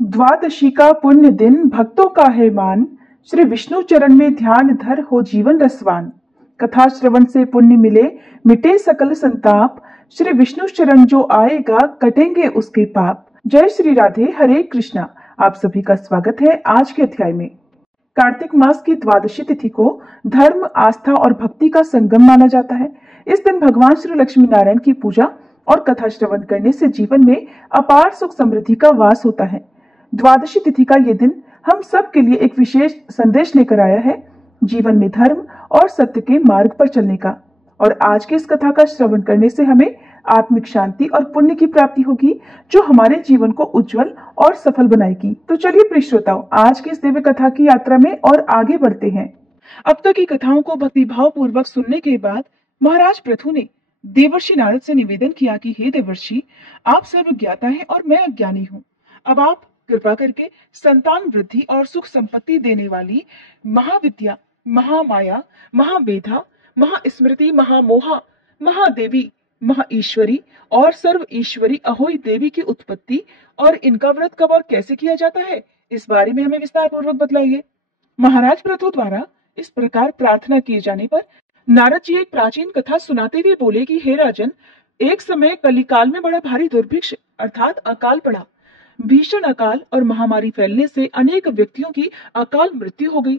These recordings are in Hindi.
द्वादशी का पुण्य दिन भक्तों का है मान। श्री विष्णु चरण में ध्यान धर हो जीवन रसवान। कथा श्रवण से पुण्य मिले, मिटे सकल संताप। श्री विष्णु चरण जो आएगा, कटेंगे उसके पाप। जय श्री राधे, हरे कृष्णा। आप सभी का स्वागत है आज के अध्याय में। कार्तिक मास की द्वादशी तिथि को धर्म, आस्था और भक्ति का संगम माना जाता है। इस दिन भगवान श्री लक्ष्मी नारायण की पूजा और कथा श्रवण करने से जीवन में अपार सुख समृद्धि का वास होता है। द्वादशी तिथि का ये दिन हम सब के लिए एक विशेष संदेश लेकर आया है, जीवन में धर्म और सत्य के मार्ग पर चलने का। और आज की इस कथा का श्रवण करने से हमें आत्मिक शांति और पुण्य की प्राप्ति होगी, जो हमारे जीवन को उज्जवल और सफल बनाएगी। तो चलिए प्रिय श्रोताओं, आज की इस दिव्य कथा की यात्रा में और आगे बढ़ते हैं। अब तक की कथाओं को भक्तिभाव पूर्वक सुनने के बाद महाराज पृथु ने देवर्षि नारद से निवेदन किया कि हे देवर्षि, आप सर्व ज्ञाता हैं और मैं अज्ञानी हूँ। अब आप कृपा करके संतान वृद्धि और सुख संपत्ति देने वाली महाविद्या, महामाया, महावेधा, महास्मृति, महामोहा, महादेवी, महाईश्वरी और सर्व ईश्वरी अहोई देवी की उत्पत्ति और इनका व्रत कब और कैसे किया जाता है, इस बारे में हमें विस्तार पूर्वक बतलाइए। महाराज पृथु द्वारा इस प्रकार प्रार्थना किए जाने पर नारद जी एक प्राचीन कथा सुनाते हुए बोले कि हे राजन, एक समय कलिकाल में बड़ा भारी दुर्भिक्ष अर्थात अकाल पड़ा। भीषण अकाल और महामारी फैलने से अनेक व्यक्तियों की अकाल मृत्यु हो गई।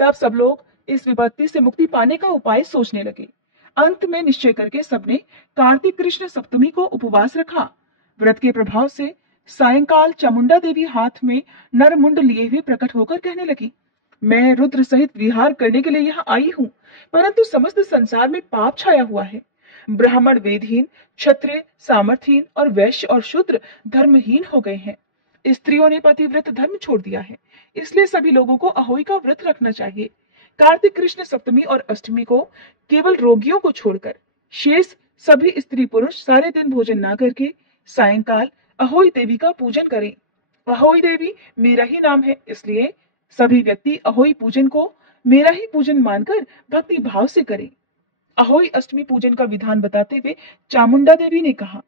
तब सब लोग इस विपत्ति से मुक्ति पाने का उपाय सोचने लगे। अंत में निश्चय करके सबने कार्तिक कृष्ण सप्तमी को उपवास रखा। व्रत के प्रभाव से सायंकाल चामुंडा देवी हाथ में नरमुंड लिए हुए प्रकट होकर कहने लगी, मैं रुद्र सहित विहार करने के लिए यहाँ आई हूँ, परंतु समस्त संसार में पाप छाया हुआ है। ब्राह्मण वेदहीन, क्षत्रिय सामर्थहीन और वैश्य और शूद्र धर्महीन हो गए हैं। स्त्रियों ने पतिव्रत धर्म छोड़ दिया है, इसलिए सभी लोगों को अहोई का व्रत रखना चाहिए। कार्तिक कृष्ण सप्तमी और अष्टमी को केवल रोगियों को छोड़कर शेष सभी स्त्री पुरुष सारे दिन भोजन ना करके सायंकाल अहोई देवी का पूजन करें। अहोई देवी मेरा ही नाम है, इसलिए सभी व्यक्ति अहोई पूजन को मेरा ही पूजन मानकर भक्ति भाव से करें। अहोई अष्टमी पूजन का विधान बताते हुए चामुंडा देवी ने कहा,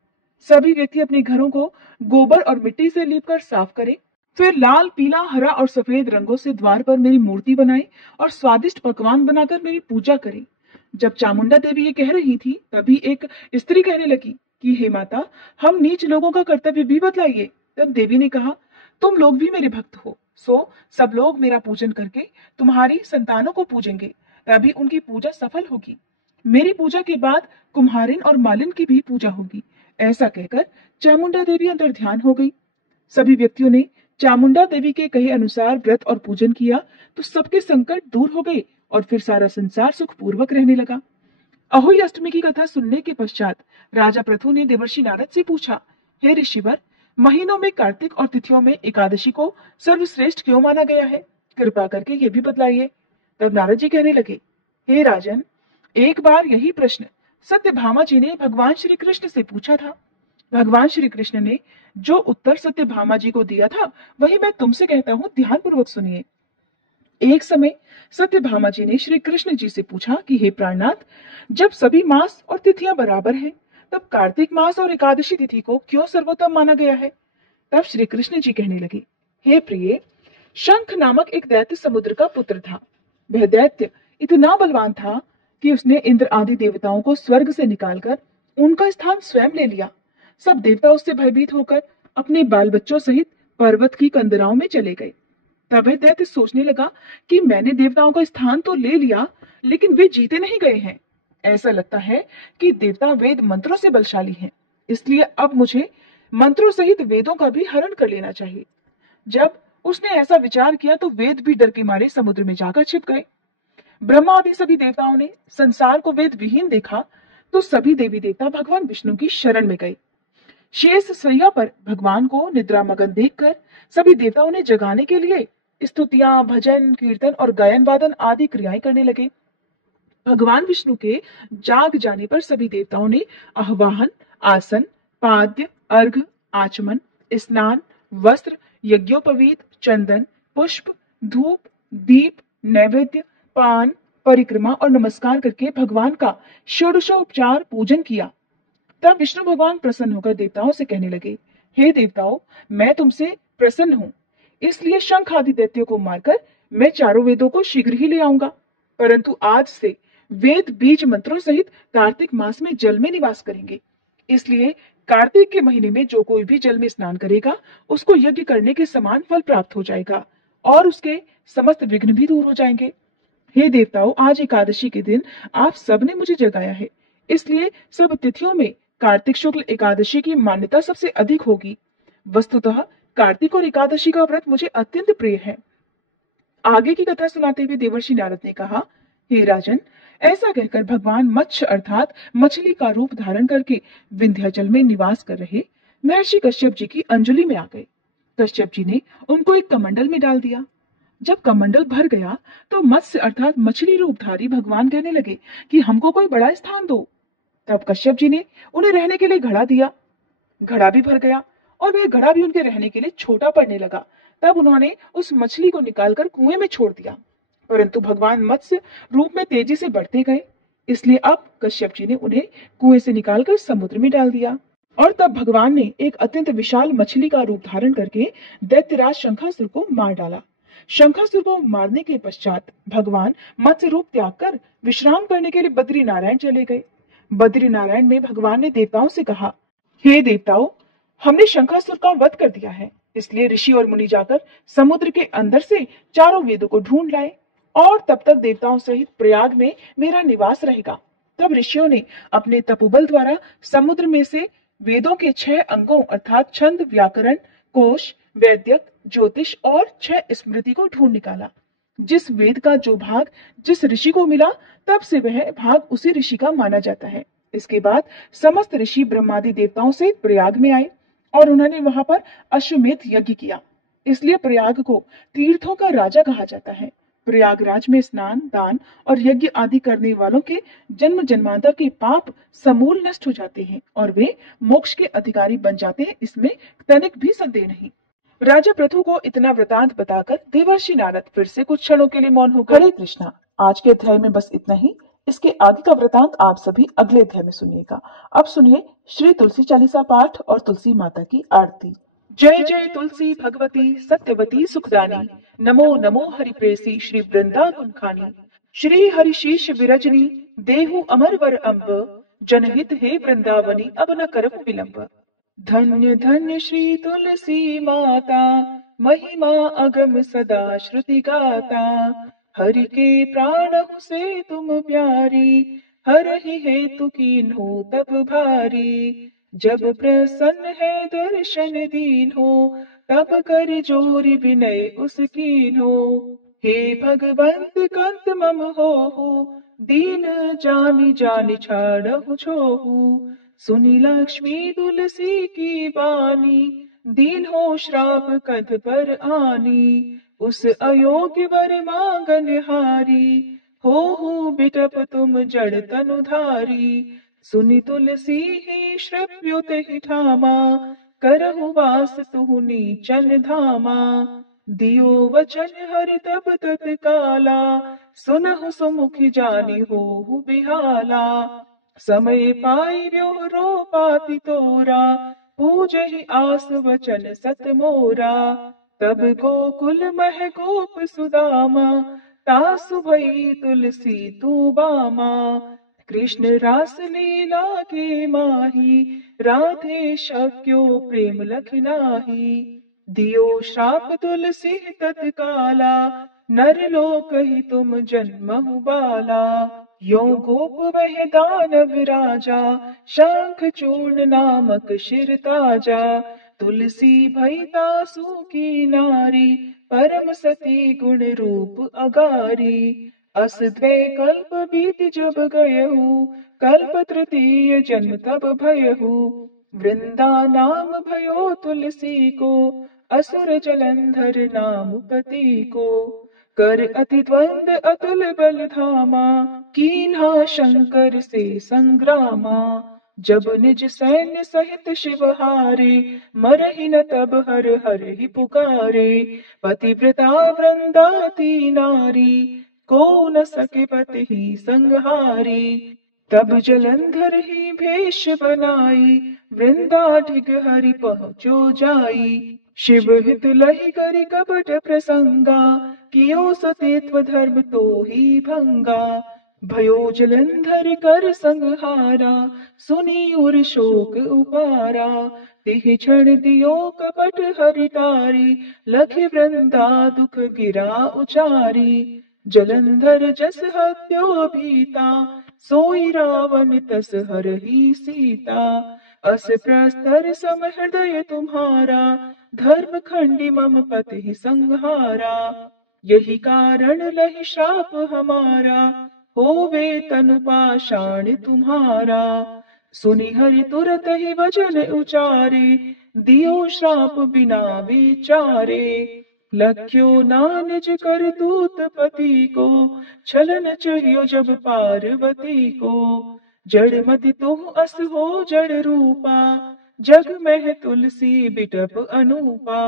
सभी व्यक्ति अपने घरों को गोबर और मिट्टी से लीपकर साफ करें, फिर लाल, पीला, हरा और सफेद रंगों से द्वार पर मेरी मूर्ति बनाएं और स्वादिष्ट पकवान बनाकर मेरी पूजा करें। जब चामुंडा देवी ये कह रही थी, तभी एक स्त्री कहने लगी कि हे माता, हम नीच लोगों का कर्तव्य भी बतलाइए। तब देवी ने कहा, तुम लोग भी मेरे भक्त हो, सो सब लोग मेरा पूजन करके तुम्हारी संतानों को पूजेंगे, तभी उनकी पूजा सफल होगी। मेरी पूजा के बाद कुम्हारिन और मालिन की भी पूजा होगी। ऐसा कहकर चामुंडा देवी अंतर ध्यान हो गई। सभी व्यक्तियों ने चामुंडा देवी के कहे अनुसार व्रत और पूजन किया तो सबके संकट दूर हो गए और फिर सारा संसार सुख पूर्वक रहने लगा। अहोई अष्टमी की कथा सुनने के पश्चात राजा पृथु ने देवर्षि नारद से पूछा, हे ऋषिवर, महीनों में कार्तिक और तिथियों में एकादशी को सर्वश्रेष्ठ क्यों माना गया है, कृपा करके ये भी बतलाइए। तब नारद जी कहने लगे, हे राजन, एक बार यही प्रश्न सत्यभामा जी ने भगवान श्री कृष्ण से पूछा था। भगवान श्री कृष्ण ने जो उत्तर सत्यभामा जी को दिया था वही मैं तुमसे कहता हूँ, ध्यान पूर्वक सुनिए। एक समय सत्यभामा जी ने श्री कृष्ण जी से पूछा कि हे प्राणनाथ, जब सभी मास और तिथियां बराबर हैं, तब कार्तिक मास और एकादशी तिथि को क्यों सर्वोत्तम माना गया है। तब श्री कृष्ण जी कहने लगे, हे प्रिय, शंख नामक एक दैत्य समुद्र का पुत्र था। वह दैत्य इतना बलवान था कि उसने इंद्र आदि देवताओं को स्वर्ग से निकालकर उनका स्थान स्वयं ले लिया। सब देवता उससे भयभीत होकर अपने बाल बच्चों सहित पर्वत की कंदराओं में चले गए। तब वह दैत्य सोचने लगा कि मैंने देवताओं का स्थान तो ले लिया, लेकिन वे जीते नहीं गए हैं। ऐसा लगता है कि देवता वेद मंत्रों से बलशाली हैं, इसलिए अब मुझे मंत्रों सहित वेदों का भी हरण कर लेना चाहिए। जब उसने ऐसा विचार किया तो वेद भी डर के मारे समुद्र में जाकर छिप गए। ब्रह्मा आदि सभी देवताओं ने संसार को वेद विहीन देखा तो सभी देवी देवता भगवान विष्णु की शरण में गए। शेष सैया पर भगवान को निद्रा मगन देखकर सभी देवताओं ने जगाने के लिए स्तुतियां, भजन, कीर्तन और गायन वादन आदि क्रियाएं करने लगे। भगवान विष्णु के जाग जाने पर सभी देवताओं ने आह्वाहन, आसन, पाद्य, अर्घ, आचमन, स्नान, वस्त्र, यज्ञोपवीत, चंदन, पुष्प, धूप, दीप, नैवेद्य, पान, परिक्रमा और नमस्कार करके भगवान का षोडशोपचार पूजन किया। तब विष्णु भगवान प्रसन्न होकर देवताओं से कहने लगे, हे देवताओं, मैं तुमसे प्रसन्न हूँ, इसलिए शंख आदि दैत्यों को मारकर मैं चारों वेदों को शीघ्र ही ले आऊंगा। परंतु आज से वेद बीज मंत्रों सहित कार्तिक मास में जल में निवास करेंगे। इसलिए कार्तिक के महीने में जो कोई भी जल में स्नान करेगा उसको यज्ञ करने के समान फल प्राप्त हो जाएगा और उसके समस्त विघ्न भी दूर हो जाएंगे। हे देवताओं, आज एकादशी के दिन आप सबने मुझे जगाया है, इसलिए सब तिथियों में कार्तिक शुक्ल एकादशी की मान्यता सबसे अधिक होगी। वस्तुतः कार्तिक और एकादशी का व्रत मुझे अत्यंत प्रिय है। आगे की कथा सुनाते हुए देवर्षि नारद ने कहा, हे राजन, ऐसा कहकर भगवान मत्स्य अर्थात मछली का रूप धारण करके विंध्याचल में निवास कर रहे महर्षि कश्यप जी की अंजलि में आ गए। कश्यप जी ने उनको एक कमंडल में डाल दिया। जब कमंडल भर गया तो मत्स्य अर्थात मछली रूपधारी भगवान कहने लगे कि हमको कोई बड़ा स्थान दो। तब कश्यप जी ने उन्हें रहने के लिए घड़ा दिया। घड़ा भी भर गया और वह घड़ा भी उनके रहने के लिए छोटा पड़ने लगा। तब उन्होंने उस मछली को निकालकर कुएं में छोड़ दिया, परंतु भगवान मत्स्य रूप में तेजी से बढ़ते गए, इसलिए अब कश्यप जी ने उन्हें कुएं से निकालकर समुद्र में डाल दिया। और तब भगवान ने एक अत्यंत विशाल मछली का रूप धारण करके दैत्यराज शंखासुर को मार डाला। शंखासुर को मारने के पश्चात भगवान मत्स्य रूप त्याग कर विश्राम करने के लिए बद्री नारायण चले गए। बद्री नारायण में भगवान ने देवताओं से कहा, हे देवताओं, हमने शंखासुर का वध कर दिया है, इसलिए ऋषि और मुनि जाकर समुद्र के अंदर से चारों वेदों को ढूंढ लाए और तब तक देवताओं सहित प्रयाग में मेरा निवास रहेगा। तब ऋषियों ने अपने तपोबल द्वारा समुद्र में से वेदों के 6 अंगों अर्थात छंद, व्याकरण, कोश, वैद्यक, ज्योतिष और 6 स्मृति को ढूंढ निकाला। जिस वेद का जो भाग जिस ऋषि को मिला तब से वह भाग उसी ऋषि का माना जाता है। इसके बाद समस्त ऋषि ब्रह्मादि देवताओं से प्रयाग में आए और उन्होंने वहां पर अश्वमेध यज्ञ किया। इसलिए प्रयाग को तीर्थों का राजा कहा जाता है। प्रयागराज में स्नान, दान और यज्ञ आदि करने वालों के जन्म जन्मांतर के पाप समूल नष्ट हो जाते हैं और वे मोक्ष के अधिकारी बन जाते हैं, इसमें तनिक भी संदेह नहीं। राजा पृथु को इतना वृतांत बताकर देवर्षि नारद फिर से कुछ क्षणों के लिए मौन हो गए। हरे कृष्णा। आज के अध्याय में बस इतना ही। इसके आगे का वृतांत आप सभी अगले अध्याय में सुनिएगा। अब सुनिए श्री तुलसी चालीसा पाठ और तुलसी माता की आरती। जय जय तुलसी भगवती सत्यवती सुखदानी, नमो नमो हरिप्रेसी श्री वृंदावन खानी, श्री हरिशीष विरजनी देहु अमर वर अम्ब, जनहित हे वृंदावनी अब न करहु विलंब। धन्य धन्य श्री तुलसी माता, महिमा अगम सदा श्रुति गाता, हरि के प्राण से तुम प्यारी, हर ही हेतु कीन्हो तब भारी, जब प्रसन्न है दर्शन दीन्हो, तब कर जोरी विनय उस कीन्हो, हे भगवंत कंत मम होहु, दीन जानि जानि छाड़हु छोहु, सुनी लक्ष्मी तुलसी की बानी, दीन हो श्राप कध पर आनी, उस अयोग्य वर मांगन हारी, हो बिटप तुम जड़ तनुधारी, सुनि तुलसी ही श्रव्युत ही ठामा, करहु वास तुहु नीचन धामा, दियो वचन हरि तब तत्काला, सुनहु सुमुखि जानि होहु बिहाला, समय पाई व्यो रो पाति तोरा, पूजहि आस वचन सत मोरा, तब गोकुल मह गोप सुदामा, तासु भई तुलसी तू बामा, कृष्ण रास लीला के माही, राधे शक्यो प्रेम लखि नाही, दियो श्राप तुलसी तत्काला, नर लोक ही तुम जन्महु बाला, यो गोप वह दानव राजा, शंख चूर्ण नामक शिर ताजा, तुलसी भई तासु की नारी, परम सती गुण रूप अगारी, अस द्वै कल्प बीत जब गयहु, कल्प तृतीय जन्म तब भयहु, वृंदा नाम भयो तुलसी को, असुर जलंधर नाम पति को, कर अति द्वंद अतुल बल धामा, कीन्हा शंकर से संग्रामा, जब निज सैन्य सहित शिव हारे, मरहि न तब हर हर ही पुकारे, पतिव्रता वृंदाती नारी, को न सके पति ही संहारी, तब जलंधर ही भेष बनाई, वृंदा ढिग हरि पहुँचो जाई, शिव हित लहि करि कपट प्रसंगा, कियो सतीत्व धर्म तो ही भंगा। भयो जलंधर कर संहारा, सुनी उर शोक उपारा। तिहि क्षण दियो कपट हरि तारी, लखि वृंदा दुख गिरा उचारी। जलंधर जस हत्यो भीता, सोई रावण तस हरहि सीता। अस प्रस्तर सम हृदय तुम्हारा, धर्म खंडी मम पति संहारा। यही कारण लहि श्राप हमारा, होवे तनु पाषाण तुम्हारा। सुनि हरि तुरत ही वचन उचारे, दियो श्राप बिना विचारे। लख्यो नानिज कर दूत पति को, छलन चाहियो जब पार्वती को। जड़मति तुह अस हो जड़ रूपा, जग में तुलसी बिटप अनूपा।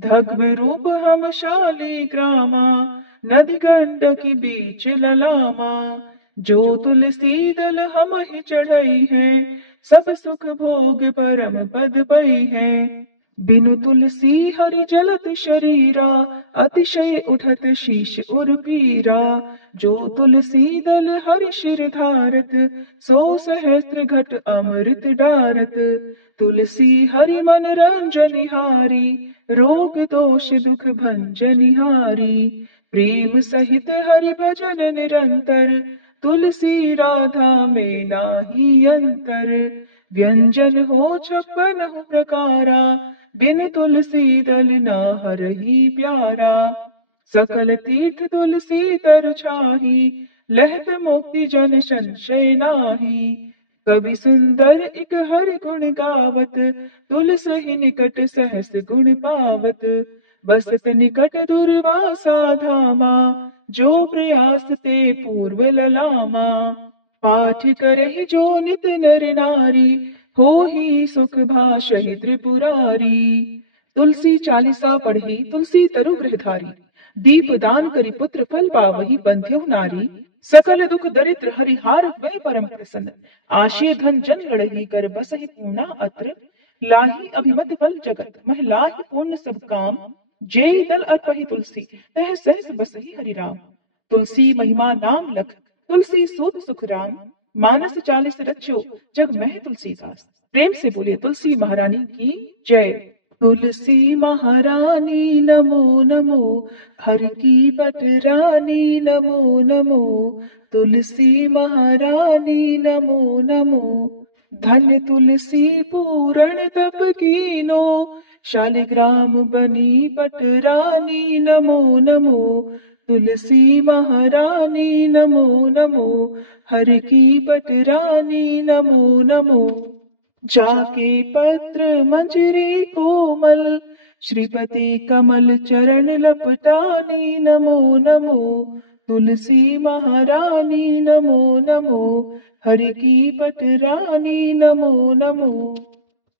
धग्व रूप हम शाली ग्रामा, नदी गंडकी बीच ललामा। जो तुलसी दल हम ही चढ़ई है, सब सुख भोग परम पद पई है। बिनु तुलसी हरि जलत शरीरा, अतिशय उठत शीश उर पीरा। जो तुलसी दल हरि शिर धारत, सो सहस्त्र घट अमृत डारत। तुलसी हरि मन रंजनिहारी, रोग दोष दुख भंजनिहारी। प्रेम सहित हरि भजन निरंतर, तुलसी राधा में नाही अंतर। व्यंजन हो छप्पन प्रकारा, बिन तुलसी दल ना हरहि प्यारा। सकल तीर्थ तुलसी तर छाही, लहत मुक्ति जन संशय नाही। कवि सुंदर इक हरि गुण गावत, तुलसी निकट सहस गुण पावत। बसत निकट दुर्वासा धामा, जो प्रयास ते पूर्व ललामा। पाठ करहि जो नित नर नारी, हो ही सुख भाषहि त्रिपुरारी। तुलसी चालीसा पढ़ी तुलसी तरु गृहधारी, दीप दान करि पुत्र फल पावहि बंध्यो नारी। सकल दुख दरिद्र हरिहार वै परम प्रसन्न, आशय धन जन लड़ही कर बसहि पूर्णा अत्र। लाही अभिमत फल जगत मह लाहि पूर्ण सब काम, जेहि दल अर्पहि तुलसी तह सहस बसहि हरि राम। तुलसी महिमा नाम लख, तुलसी सूत सुख राम। मानस चालीस रच्यो, जग मह तुलसीदास। प्रेम से बोलिए तुलसी महारानी की जय। तुलसी महारानी नमो नमो, हर की पटरानी नमो नमो। तुलसी महारानी नमो नमो, धन्य तुलसी पूरण तप कीनो। शालिग्राम बनी पटरानी नमो नमो। तुलसी महारानी नमो नमो, हर की पटरानी नमो नमो। जाके पत्र मंजरी कोमल, श्रीपति कमल चरण लपटानी नमो नमो। तुलसी महारानी नमो नमो, हरि की पटरानी नमो नमो।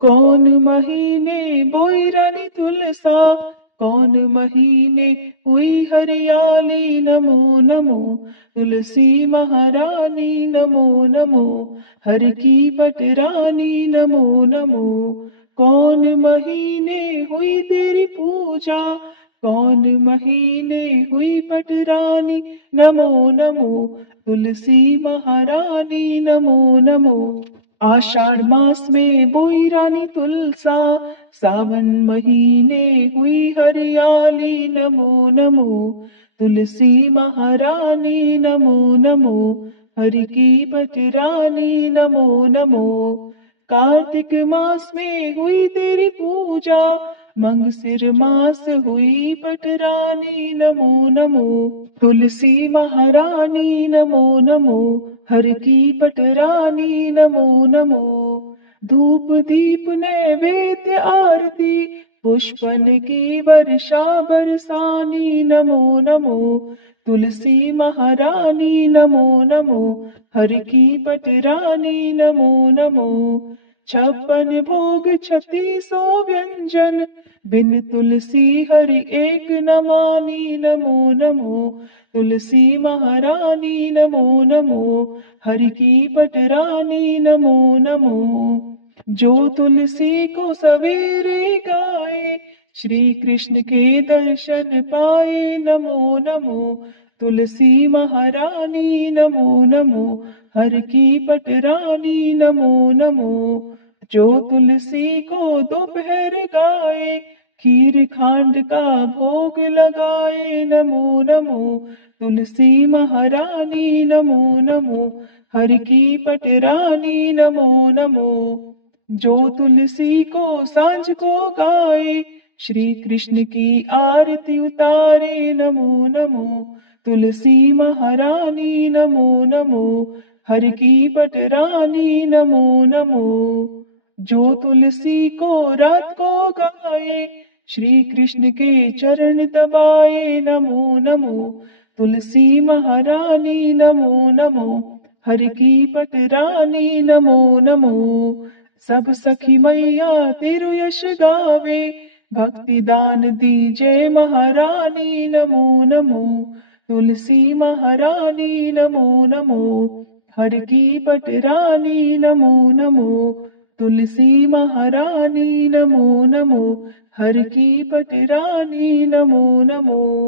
कौन महीने बोई रानी तुलसा, कौन महीने हुई हरियाली नमो नमो। तुलसी महारानी नमो नमो, हर की पटरानी नमो नमो। कौन महीने हुई तेरी पूजा, कौन महीने हुई पटरानी नमो नमो। तुलसी महारानी नमो नमो। आषाढ़ मास में बोई रानी तुलसा, सावन महीने हुई हरियाली नमो नमो। तुलसी महारानी नमो नमो, हरि की पटरानी नमो नमो। कार्तिक मास में हुई तेरी पूजा, मंगसिर मास हुई पटरानी नमो नमो। तुलसी महारानी नमो नमो, हर की पटरानी नमो नमो। धूप दीप नैवेद्य आरती, पुष्पन की वर्षा बरसानी नमो नमो। तुलसी महारानी नमो नमो, हर की पटरानी नमो नमो। 56 भोग 3600 व्यंजन, बिन तुलसी हरि एक न मानी नमो नमो। तुलसी महारानी नमो नमो, हरि की पटरानी नमो नमो। जो तुलसी को सवेरे गाए, श्री कृष्ण के दर्शन पाए नमो नमो, तुलसी महारानी नमो नमो, हर की पटरानी नमो नमो। जो तुलसी को दोपहर गाए, खीर खांड का भोग लगाए नमो नमो, तुलसी महारानी नमो नमो, हर की पटरानी नमो नमो। जो तुलसी को सांझ को गाए, श्री कृष्ण की आरती उतारे नमो नमो, तुलसी महारानी नमो नमो, हर की पटरानी नमो नमो। जो तुलसी को रात को गाए, श्री कृष्ण के चरण दबाए नमो नमो, तुलसी महारानी नमो नमो, हर की पटरानी नमो नमो। सब सखी मैया तेरु यश गावे, भक्ति दान दीजे महारानी नमो नमो, तुलसी महारानी नमो नमो, हर की पटरानी नमो नमो, तुलसी महारानी नमो नमो, हर की पटरानी नमो नमो।